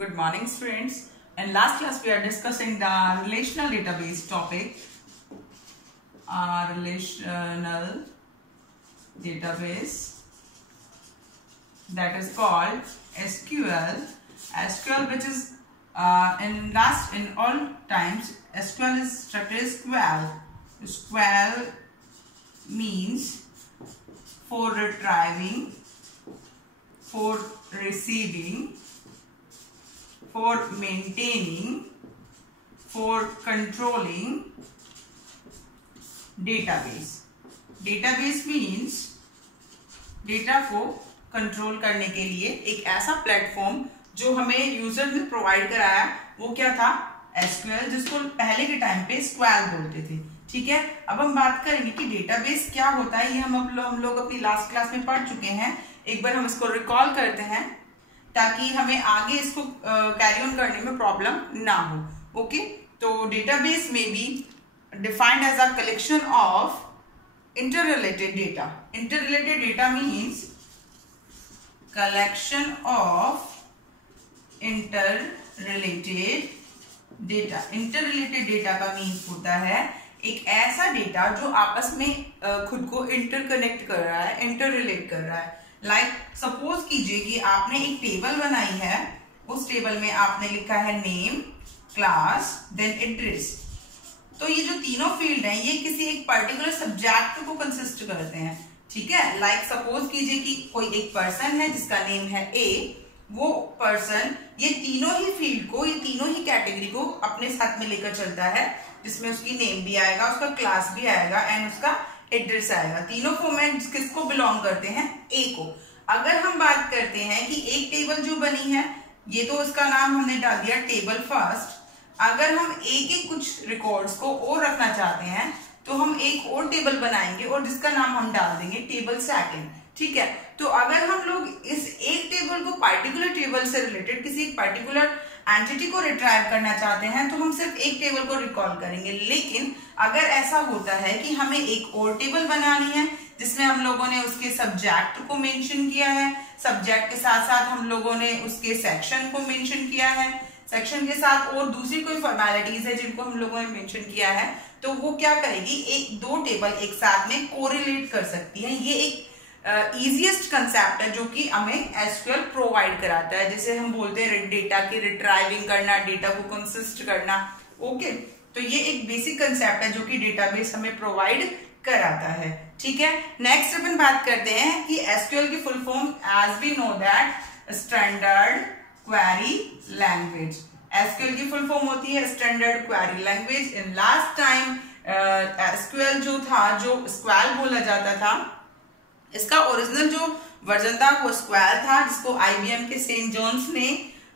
Good morning, students. In last class, we are discussing the relational database topic. Relational database, that is called SQL. SQL, which is in all times, SQL is structure is SQL. SQL means for retrieving, for receiving, for maintaining, for controlling database. Database means data को control करने के लिए एक ऐसा platform जो हमें user ने provide कराया, वो क्या था? SQL, जिसको पहले के टाइम पे स्क्वैल बोलते थे। ठीक है, अब हम बात करेंगे कि डेटाबेस क्या होता है। ये हम लोग अपनी लास्ट क्लास में पढ़ चुके हैं। एक बार हम इसको रिकॉल करते हैं ताकि हमें आगे इसको कैरी ऑन करने में प्रॉब्लम ना हो। ओके, तो डेटाबेस में be defined as a collection of interrelated data. Interrelated data means collection of interrelated data. Interrelated data का मीन्स होता है एक ऐसा डेटा जो आपस में खुद को इंटरकनेक्ट कर रहा है, इंटररिलेट कर रहा है। लाइक सपोज कीजिए कि आपने एक टेबल बनाई है, उस टेबल में आपने लिखा है नेम, क्लास, देन एड्रेस। तो ये जो तीनों फील्ड हैं, ये किसी एक पर्टिकुलर सब्जेक्ट को कंसिस्ट करते हैं। ठीक है, लाइक सपोज कीजिए कि कोई एक पर्सन है जिसका नेम है ए। वो पर्सन ये तीनों ही फील्ड को, ये तीनों ही कैटेगरी को अपने साथ में लेकर चलता है, जिसमें उसकी नेम भी आएगा, उसका क्लास भी आएगा एंड उसका एड्रेस आएगा। तीनों फॉर्मेट किसको बिलोंग करते हैं? ए को। अगर हम बात करते हैं कि एक टेबल जो बनी है, ये तो उसका नाम हमने डाल दिया टेबल फर्स्ट। अगर हम एक एक कुछ रिकॉर्ड्स को और रखना चाहते हैं तो हम एक और टेबल बनाएंगे और जिसका नाम हम डाल देंगे टेबल सेकंड। ठीक है, तो अगर हम लोग इस एक टेबल को पार्टिकुलर टेबल से रिलेटेड किसी एक पर्टिकुलर एंटिटी को रिट्राइव करना चाहते हैं तो हम सिर्फ एक टेबल को रिकॉल करेंगे। लेकिन अगर ऐसा होता है कि हमें एक और टेबल बनानी है जिसमें हम लोगों ने उसके सब्जेक्ट को मेंशन किया है, सब्जेक्ट के साथ साथ हम लोगों ने उसके सेक्शन को मेंशन किया है, सेक्शन के साथ और दूसरी कोई फॉर्मेलिटीज है जिनको हम लोगों ने मेंशन किया है, तो वो क्या करेगी? एक दो टेबल एक साथ में कोरिलेट कर सकती है। ये एक इजीएस्ट कंसेप्ट है जो कि हमें SQL प्रोवाइड कराता है। जैसे हम बोलते हैं डेटा की रिट्राइविंग करना, डेटा को कंसिस्ट करना। ओके, तो ये एक बेसिक कंसेप्ट है जो कि डेटाबेस हमें प्रोवाइड कराता है। ठीक है, नेक्स्ट अपन बात करते हैं कि SQL की full form, as we know that, standard query language. SQL की फुल फॉर्म होती है standard query language. In last time SQL जो था, जो स्क्वैल बोला जाता था, इसका ओरिजिनल जो वर्जन था वो स्क्वैल था, जिसको IBM के सेंट जॉन्स ने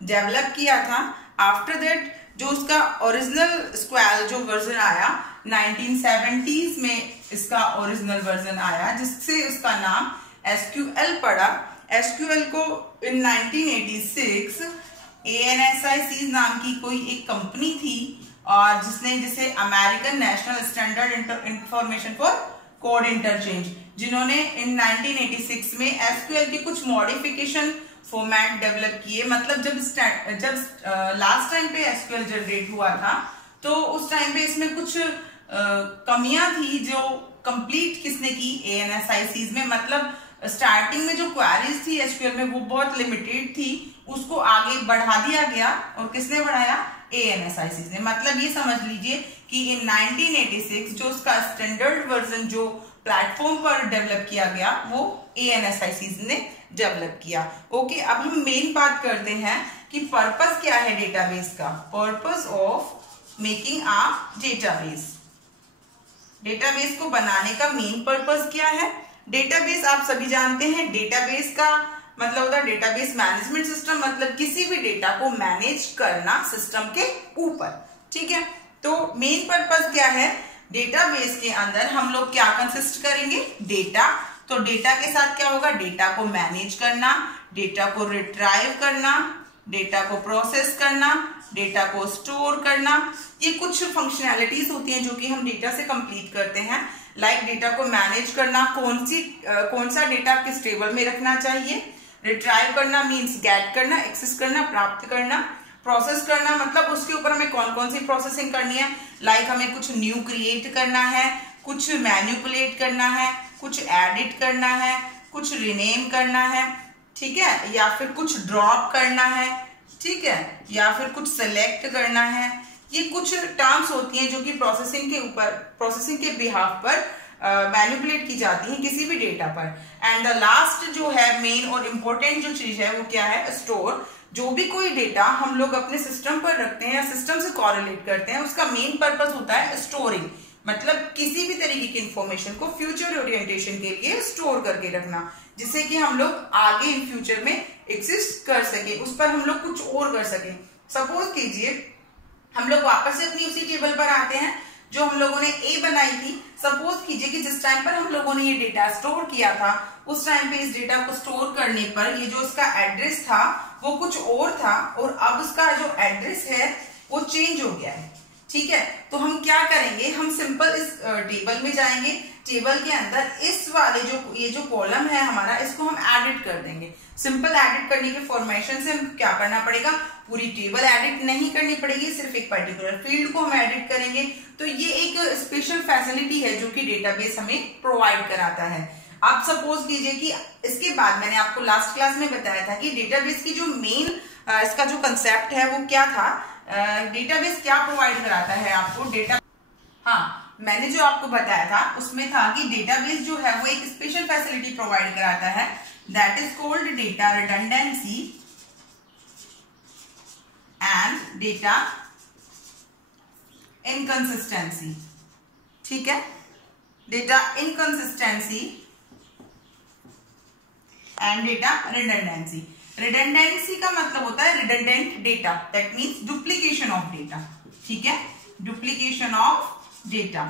डेवलप किया था। आफ्टर दैट जो उसका ओरिजिनल स्क्वैल जो वर्जन आया 1970s में, इसका ओरिजिनल वर्जन आया जिससे उसका नाम SQL पड़ा। SQL को इन 1986 ANSIC नाम की कोई एक कंपनी थी और जिसे American national standard information for code interchange, जिन्होंने इन 1986 में SQL की कुछ मॉडिफिकेशन फॉर्मेट डेवलप किए। मतलब जब लास्ट टाइम पे SQL जनरेट हुआ था तो उस टाइम पे इसमें कुछ कमियां थी जो कंप्लीट किसने की? ANSIC में। मतलब स्टार्टिंग में जो क्वेरीज थी SQL में वो बहुत लिमिटेड थी, उसको आगे बढ़ा दिया गया। और किसने बढ़ाया? ANSIC ने। मतलब ये समझ लीजिए कि इन 1986 जो उसका स्टैंडर्ड वर्जन जो प्लेटफॉर्म पर डेवलप किया गया वो ANSIC ने डेवलप किया। ओके, अब हम मेन बात करते हैं कि पर्पस क्या है डेटाबेस का। Purpose of making a database. Database को बनाने का मेन पर्पस क्या है? डेटाबेस आप सभी जानते हैं, डेटाबेस का मतलब होता है डेटाबेस मैनेजमेंट सिस्टम, मतलब किसी भी डेटा को मैनेज करना सिस्टम के ऊपर। ठीक है, तो मेन पर्पस क्या है? डेटाबेस के अंदर हम लोग क्या कंसिस्ट करेंगे? डेटा। तो डेटा के साथ क्या होगा? डेटा को मैनेज करना, डेटा को रिट्राइव करना, डेटा को प्रोसेस करना, डेटा को स्टोर करना। ये कुछ फंक्शनैलिटीज होती हैं जो कि हम डेटा से कंप्लीट करते हैं। लाइक डेटा को मैनेज करना, कौन सा डेटा किस टेबल में रखना चाहिए, रिट्राइव करना मीन्स गेट करना, एक्सेस करना, प्राप्त करना। प्रोसेस करना मतलब उसके ऊपर हमें कौन कौन सी प्रोसेसिंग करनी है, लाइक हमें कुछ न्यू क्रिएट करना है, कुछ मैनिपुलेट करना है, कुछ एडिट करना है, कुछ रिनेम करना है, ठीक है, या फिर कुछ ड्रॉप करना है, ठीक है, या फिर कुछ सेलेक्ट करना है। ये कुछ टर्म्स होती हैं जो कि प्रोसेसिंग के बिहाफ पर मैनिपुलेट की जाती हैं किसी भी डेटा पर। एंड द लास्ट जो है मेन और इम्पोर्टेंट जो चीज है वो क्या है, स्टोर। जो भी कोई डेटा हम लोग अपने सिस्टम पर रखते हैं या सिस्टम से कॉरिलेट करते हैं, उसका मेन पर्पस होता है स्टोरिंग, मतलब किसी भी तरीके की इंफॉर्मेशन को फ्यूचर ओरिएंटेशन के लिए स्टोर करके रखना, जिससे कि हम लोग आगे इन फ्यूचर में एग्जिस्ट कर सके, उस पर हम लोग कुछ और कर सके। सपोज कीजिए हम लोग वापस से अपनी उसी टेबल पर आते हैं जो हम लोगों ने ए बनाई थी। सपोज कीजिए कि जिस टाइम पर हम लोगों ने ये डेटा स्टोर किया था, उस टाइम पे इस डेटा को स्टोर करने पर ये जो इसका एड्रेस था वो कुछ और था, और अब उसका जो एड्रेस है वो चेंज हो गया है, ठीक है। तो हम क्या करेंगे, हम सिंपल इस टेबल में जाएंगे, टेबल के अंदर इस वाले ये जो कॉलम है हमारा, इसको हम एडिट कर देंगे। सिंपल एडिट करने के फॉर्मेशन से हम क्या करना पड़ेगा, पूरी टेबल एडिट नहीं करनी पड़ेगी, सिर्फ एक पर्टिकुलर फील्ड को हम एडिट करेंगे। तो ये एक स्पेशल फैसिलिटी है जो कि डेटाबेस हमें प्रोवाइड कराता है। आप सपोज कीजिए कि इसके बाद मैंने आपको लास्ट क्लास में बताया था कि डेटाबेस की जो मेन इसका जो कंसेप्ट है वो क्या था, डेटाबेस क्या प्रोवाइड कराता है आपको डेटा। हाँ, मैंने जो आपको बताया था उसमें था कि डेटाबेस जो है वो एक स्पेशल फैसिलिटी प्रोवाइड कराता है, that is called data redundancy and data inconsistency, ठीक है। Data inconsistency and data redundancy. Redundancy का मतलब होता है redundant data, that means duplication of data, ठीक है, डुप्लीकेशन ऑफ डेटा।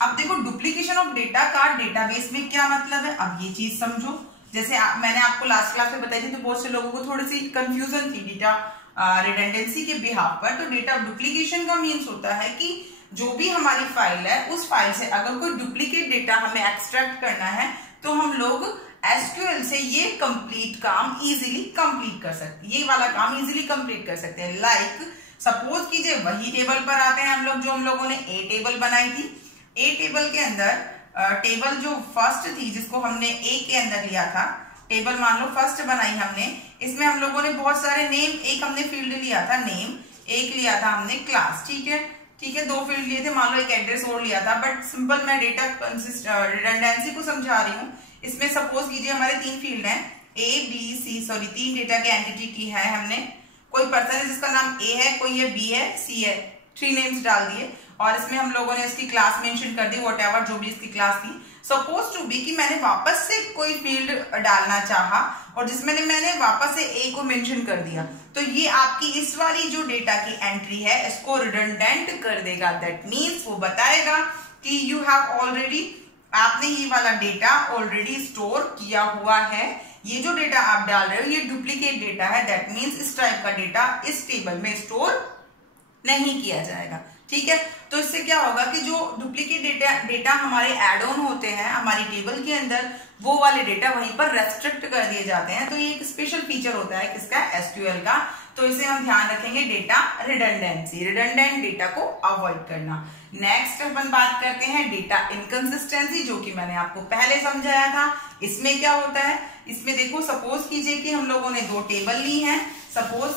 अब देखो डुप्लीकेशन ऑफ डेटा का डेटाबेस में क्या मतलब है, अब ये चीज समझो। जैसे मैंने आपको लास्ट क्लास में बताई थी, तो बहुत से लोगों को थोड़ी सी कंफ्यूजन थी डेटा रिडंडेंसी के बिहाफ पर। तो डेटा डुप्लीकेशन का मीन्स होता है कि जो भी हमारी फाइल है उस फाइल से अगर कोई डुप्लीकेट डेटा हमें एक्सट्रैक्ट करना है तो हम लोग एसक्यूएल से ये कंप्लीट काम इजीली कंप्लीट कर सकते हैं, ये वाला काम इजीली कंप्लीट कर सकते हैं। लाइक सपोज कीजिए वही टेबल पर आते हैं हम लोग जो हम लोगों ने ए टेबल बनाई थी। ए टेबल के अंदर टेबल जो फर्स्ट थी जिसको हमने ए के अंदर लिया था, टेबल मान लो फर्स्ट बनाई हमने, इसमें हम लोगों ने बहुत सारे नेम, एक हमने फील्ड लिया था नेम, एक लिया था हमने क्लास, ठीक है, ठीक है, 2 फील्ड लिए थे, मान लो एक एड्रेस और लिया था। बट सिंपल मैं डेटा रिडंडेंसी को समझा रही हूँ। इसमें सपोज कीजिए हमारे 3 फील्ड हैं, A B C, sorry 3 data की एंटिटी की है हमने। कोई पर्सन है जिसका नाम ए है, कोई है बी है, सी है, 3 नेम्स डाल दिए और इसमें हम लोगों ने इसकी क्लास मेंशन कर दी, व्हाटएवर जो भी इसकी क्लास थी। सपोज टू बी कि मैंने वापस से कोई फील्ड डालना चाहा और जिसमें मैंने वापस से ए को मेंशन कर दिया, तो ये आपकी इस वाली जो डेटा की एंट्री है इसको रिडंडेंट कर देगा। दैट मीन्स वो बताएगा कि यू हैव ऑलरेडी, आपने ये वाला डेटा ऑलरेडी स्टोर किया हुआ है, ये जो डेटा आप डाल रहे हो ये डुप्लीकेट डेटा है। दैट मीन्स इस टाइप का डेटा इस टेबल में स्टोर नहीं किया जाएगा, ठीक है। तो इससे क्या होगा कि जो डुप्लीकेट डेटा हमारे एड ऑन होते हैं हमारी टेबल के अंदर, वो वाले डेटा वहीं पर रेस्ट्रिक्ट कर दिए जाते हैं। तो ये एक स्पेशल फीचर होता है किसका, एसक्यूएल का। तो इसे हम ध्यान रखेंगे, डेटा रिडंडेंसी, रिडंडेंट डेटा को अवॉइड करना। नेक्स्ट अपन बात करते हैं डेटा इनकंसिस्टेंसी, जो कि मैंने आपको पहले समझाया था। इसमें क्या होता है, इसमें देखो सपोज कीजिए कि हम लोगों ने 2 टेबल ली हैं, suppose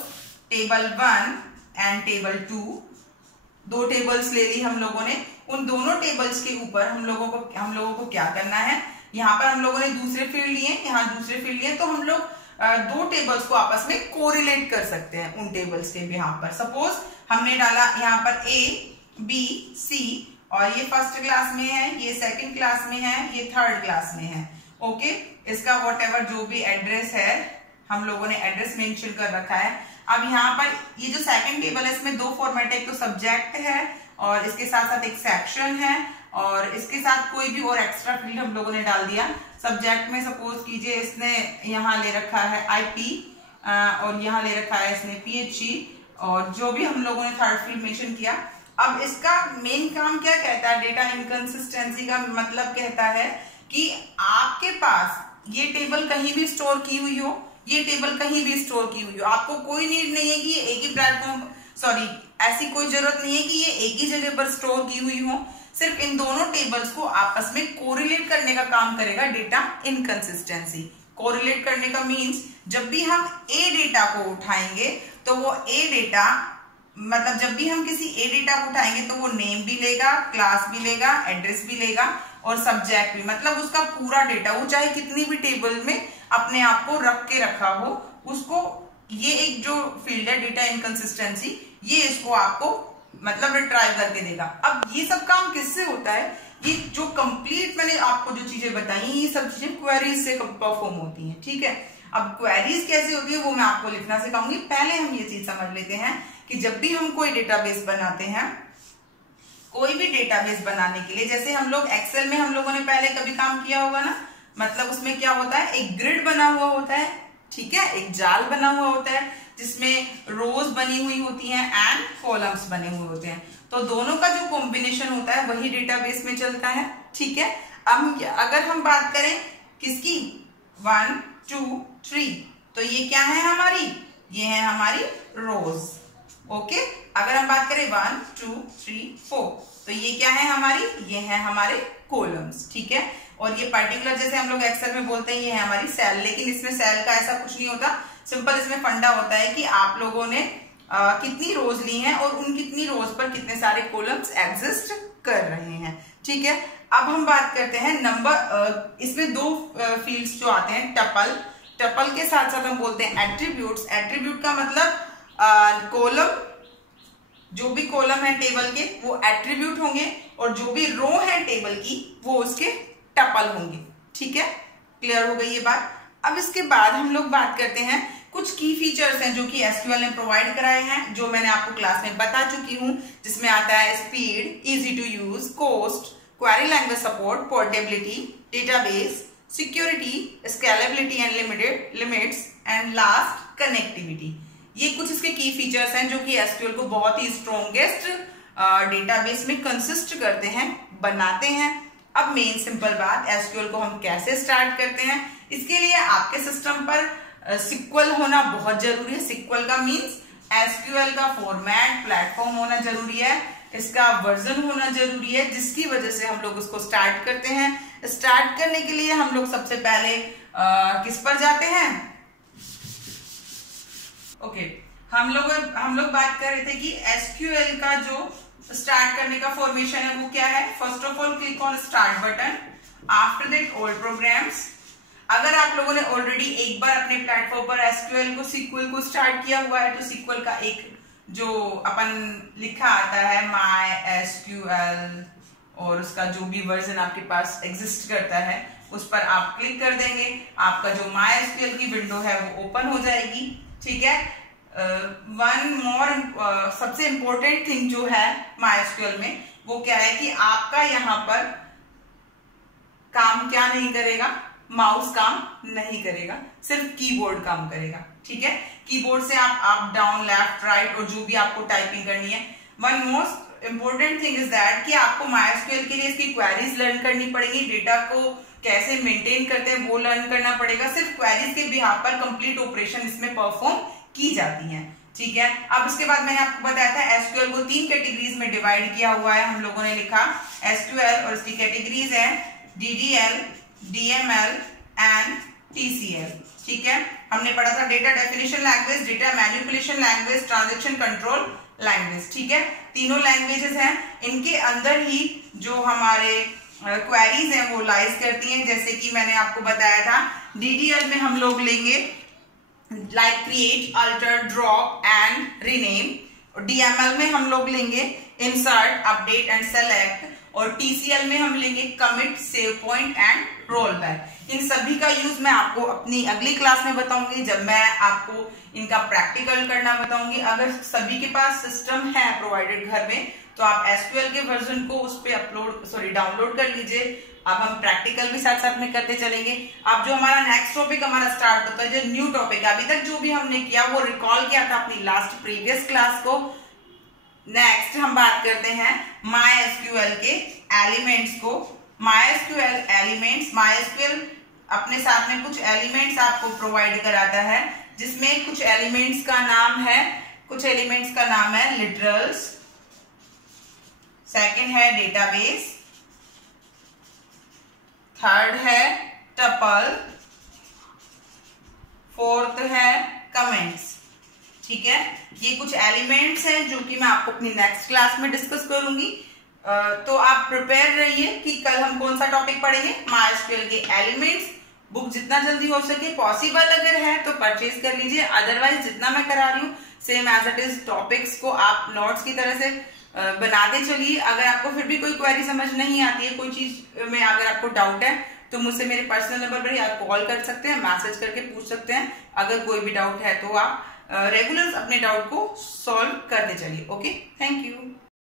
table 1 and table 2, 2 tables ले ली हम लोगों ने। उन दोनों टेबल्स के ऊपर हम लोगों को क्या करना है, यहाँ पर हम लोगों ने दूसरे फील्ड लिए, यहाँ दूसरे फील्ड लिए, तो हम लोग 2 टेबल्स को आपस में कोरिलेट कर सकते हैं उन टेबल्स के यहाँ पर। सपोज हमने डाला यहाँ पर ए बी सी, और ये फर्स्ट क्लास में है, ये सेकंड क्लास में है, ये थर्ड क्लास में है, ओके। इसका व्हाटएवर जो भी एड्रेस है हम लोगों ने एड्रेस मेंशन कर रखा है। अब यहाँ पर ये जो सेकंड टेबल है इसमें 2 फॉर्मेट है, एक तो सब्जेक्ट है और इसके साथ साथ एक सेक्शन है, और इसके साथ कोई भी और एक्स्ट्रा फील्ड हम लोगों ने डाल दिया। सब्जेक्ट में सपोज कीजिए इसने यहाँ ले रखा है IP और यहाँ ले रखा है इसने PHE, और जो भी हम लोगों ने थर्ड फील्ड मेंशन किया। अब इसका मेन काम क्या कहता है, डेटा इनकंसिस्टेंसी का मतलब कहता है कि आपके पास ये टेबल कहीं भी स्टोर की हुई हो, ये टेबल कहीं भी स्टोर की हुई हो, आपको कोई नीड नहीं है कि ये एक ही प्लेटफॉर्म, सॉरी ऐसी कोई जरूरत नहीं है कि ये एक ही जगह पर स्टोर की हुई हो। सिर्फ इन दोनों टेबल्स को आपस में कोरिलेट करने का काम करेगा डेटा इनकंसिस्टेंसी। कोरिलेट करने का मीन्स जब भी हम ए डेटा को उठाएंगे तो वो ए डेटा, मतलब जब भी हम किसी ए डेटा को उठाएंगे तो वो नेम भी लेगा, क्लास भी लेगा, एड्रेस भी लेगा और सब्जेक्ट भी, मतलब उसका पूरा डेटा, वो चाहे कितनी भी टेबल में अपने आप को रख के रखा हो, उसको ये एक जो फील्ड है डेटा इनकंसिस्टेंसी, ये इसको आपको मतलब रिट्राइव करके देगा। अब ये सब काम किससे होता है? ये जो कंप्लीट मैंने आपको जो चीजें बताई, ये सब चीजें क्वेरीज से परफॉर्म होती हैं, ठीक है। अब क्वेरीज कैसे होती है वो मैं आपको लिखना सिखाऊंगी। पहले हम ये चीज समझ लेते हैं कि जब भी हम कोई डेटाबेस बनाते हैं, कोई भी डेटाबेस बनाने के लिए, जैसे हम लोग एक्सेल में हम लोगों ने पहले कभी काम किया होगा ना, मतलब उसमें क्या होता है, एक ग्रिड बना हुआ होता है, ठीक है, एक जाल बना हुआ होता है जिसमें रोज बनी हुई होती हैं एंड कॉलम्स बने हुए होते हैं। तो दोनों का जो कॉम्बिनेशन होता है वही डेटाबेस में चलता है, ठीक है। अब अगर हम बात करें किसकी, 1 2 3, तो ये क्या है हमारी, ये है हमारी रोज, ओके। अगर हम बात करें 1 2 3 4, तो ये क्या है हमारी, ये है हमारे कॉलम्स, ठीक है। और ये पर्टिकुलर जैसे हम लोग एक्सेल में बोलते हैं ये है हमारी सेल, लेकिन इसमें सेल का ऐसा कुछ नहीं होता। सिंपल इसमें फंडा होता है कि आप लोगों ने कितनी रोज ली हैं और उन कितनी रोज पर कितने सारे कॉलम्स एग्जिस्ट कर रहे हैं, ठीक है। अब हम बात करते हैं नंबर, इसमें दो फील्ड्स जो आते हैं, टपल, टपल के साथ साथ हम बोलते हैं एट्रीब्यूट्स। एट्रीब्यूट का मतलब कॉलम, जो भी कॉलम है टेबल के वो एट्रीब्यूट होंगे और जो भी रो है टेबल की वो उसके टपल होंगे, ठीक है। क्लियर हो गई ये बात। अब इसके बाद हम लोग बात करते हैं कुछ की फीचर्स हैं जो कि एसक्यूएल ने प्रोवाइड कराए हैं, जो मैंने आपको क्लास में बता चुकी हूं, जिसमें आता है speed, easy to use, cost, query language support, portability, database, security, scalability and limits and last connectivity. ये कुछ इसके की फीचर्स हैं जो कि एसक्यूएल को बहुत ही स्ट्रॉन्गेस्ट डेटाबेस में कंसिस्ट करते हैं, बनाते हैं। अब मेन सिंपल बात, एसक्यूएल को हम कैसे स्टार्ट करते हैं, इसके लिए आपके सिस्टम पर सिक्वल होना बहुत जरूरी है। सिक्वल का मीन्स एसक्यूएल का फॉर्मेट, प्लेटफॉर्म होना जरूरी है, इसका वर्जन होना जरूरी है, जिसकी वजह से हम लोग उसको स्टार्ट करते हैं। स्टार्ट करने के लिए हम लोग सबसे पहले किस पर जाते हैं, ओके, हम लोग बात कर रहे थे कि एसक्यूएल का जो स्टार्ट करने का फॉर्मेशन है वो क्या है। First of all click on start button, after that all programmes. अगर आप लोगों ने ऑलरेडी एक बार अपने प्लेटफॉर्म पर एसक्यूएल को सिक्वल को स्टार्ट किया हुआ है, तो सिक्वल का एक जो अपन लिखा आता है माई एसक्यूएल, और उसका जो भी वर्जन आपके पास एग्जिस्ट करता है उस पर आप क्लिक कर देंगे, आपका जो माई एसक्यूएल की विंडो है वो ओपन हो जाएगी, ठीक है। वन मोर सबसे इंपॉर्टेंट थिंग जो है MySQL में वो क्या है कि आपका यहाँ पर काम क्या नहीं करेगा, माउस काम नहीं करेगा, सिर्फ कीबोर्ड काम करेगा, ठीक है। कीबोर्ड से आप अप डाउन लेफ्ट राइट और जो भी आपको टाइपिंग करनी है। One most important thing is that कि आपको MySQL के लिए इसकी क्वेरीज लर्न करनी पड़ेगी, डेटा को कैसे मेंटेन करते हैं वो लर्न करना पड़ेगा। सिर्फ क्वेरीज के बिहाफ पर कंप्लीट ऑपरेशन इसमें परफॉर्म की जाती हैं, ठीक है। अब उसके बाद मैंने आपको बताया था एसक्यूएल को 3 कैटेगरीज में डिवाइड किया हुआ है। हम लोगों ने लिखा एसक्यूएल और इसकी कैटेगरीज है डीडीएल, डीएमएल एंड टीसीएल, ठीक है। हमने पढ़ा था data definition language, data manipulation language, transaction control language, ठीक है। तीनों लैंग्वेजेस हैं, इनके अंदर ही जो हमारे क्वेरीज हैं वो लाइज करती हैं। जैसे कि मैंने आपको बताया था डीडीएल में हम लोग लेंगे like create, alter, drop and rename. DML में हम लोग लेंगे इंसर्ट, अपडेट एंड सेलेक्ट, और टीसीएल में हम लेंगे commit, save point and roll back. इन सभी का यूज मैं आपको अपनी अगली क्लास में बताऊंगी, जब मैं आपको इनका प्रैक्टिकल करना बताऊंगी। अगर सभी के पास सिस्टम है प्रोवाइडेड घर में तो आप एसक्यूएल के वर्जन को उस पे डाउनलोड कर लीजिए। अब हम प्रैक्टिकल भी साथ साथ में करते चलेंगे। अब जो हमारा नेक्स्ट टॉपिक हमारा स्टार्ट होता है, जो न्यू टॉपिक है, अभी तक जो भी हमने किया वो रिकॉल किया था अपनी लास्ट प्रीवियस क्लास को। नेक्स्ट हम बात करते हैं MySQL के एलिमेंट्स को। MySQL एलिमेंट्स, MySQL अपने साथ में कुछ एलिमेंट्स आपको प्रोवाइड कराता है, जिसमें कुछ एलिमेंट्स का नाम है लिटरल्स, सेकंड है डेटाबेस, थर्ड है टपल, फोर्थ है कमेंट्स। ठीक है, ये कुछ एलिमेंट्स हैं जो कि मैं आपको अपनी नेक्स्ट क्लास में डिस्कस करूंगी। तो आप प्रिपेयर रहिए कि कल हम कौन सा टॉपिक पढ़ेंगे, MySQL के एलिमेंट्स। बुक जितना जल्दी हो सके, पॉसिबल अगर है तो परचेज कर लीजिए, अदरवाइज जितना मैं करा रही हूँ same as it is topics को आप नोट्स की तरह से बनाते चलिए। अगर आपको फिर भी कोई क्वेरी समझ नहीं आती है, कोई चीज में अगर आपको डाउट है, तो मुझसे मेरे पर्सनल नंबर पर आप कॉल कर सकते हैं, मैसेज करके पूछ सकते हैं। अगर कोई भी डाउट है तो आप रेगुलर अपने डाउट को सॉल्व करते चलिए। Okay, thank you.